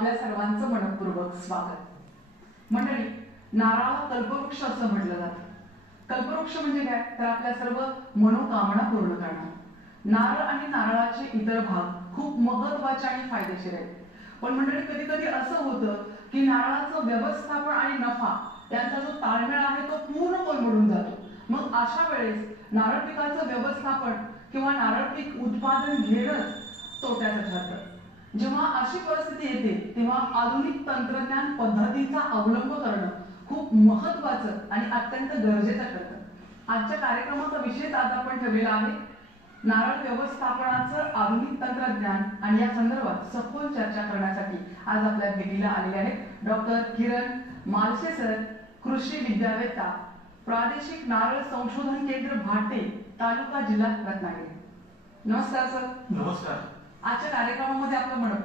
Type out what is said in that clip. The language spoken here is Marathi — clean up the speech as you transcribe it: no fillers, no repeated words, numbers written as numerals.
आपल्या सर्वांचं मनपूर्वक स्वागत। मंडळी, नारळाला कल्पवृक्ष असं म्हटलं जातं। कल्पवृक्ष म्हणजे काय, तर आपल्या सर्व मनोकामना पूर्ण करणार। नारळ आणि नारळाचे इतर भाग खूप महत्त्वाचे आणि फायदेशीर आहेत। पण मंडळी, कधी कधी असं होतं की नारळाचं व्यवस्थापन आणि नफा यांचा जो ताळमेळ आहे तो पूर्ण कोलमडून जातो। मग अशा वेळेस नारळ पिकाचं व्यवस्थापन किंवा नारळ पीक उत्पादन घेणं तोट्याचं ठरतं। जेव्हा अशी परिस्थिती येते तेव्हा आधुनिक तंत्रज्ञान पद्धतीचा अवलंब करणं खूप महत्त्वाचं आणि अत्यंत गरजेचं ठरतं। आजच्या कार्यक्रमाचा विषय आज आपण ठेवलेला आहे नारळ व्यवस्थापनाचं आधुनिक तंत्रज्ञान, आणि या संदर्भात सखोल चर्चा करण्यासाठी आज आपल्या भेटीला आलेले आहेत डॉक्टर किरण मालशे सर, कृषी विद्यावेत्ता, प्रादेशिक नारळ संशोधन केंद्र भाटे, तालुका जिल्हा रत्नागिरी। नमस्कार सर। नमस्कार। आजच्या कार्यक्रमामध्ये आपलं मनपूर्वक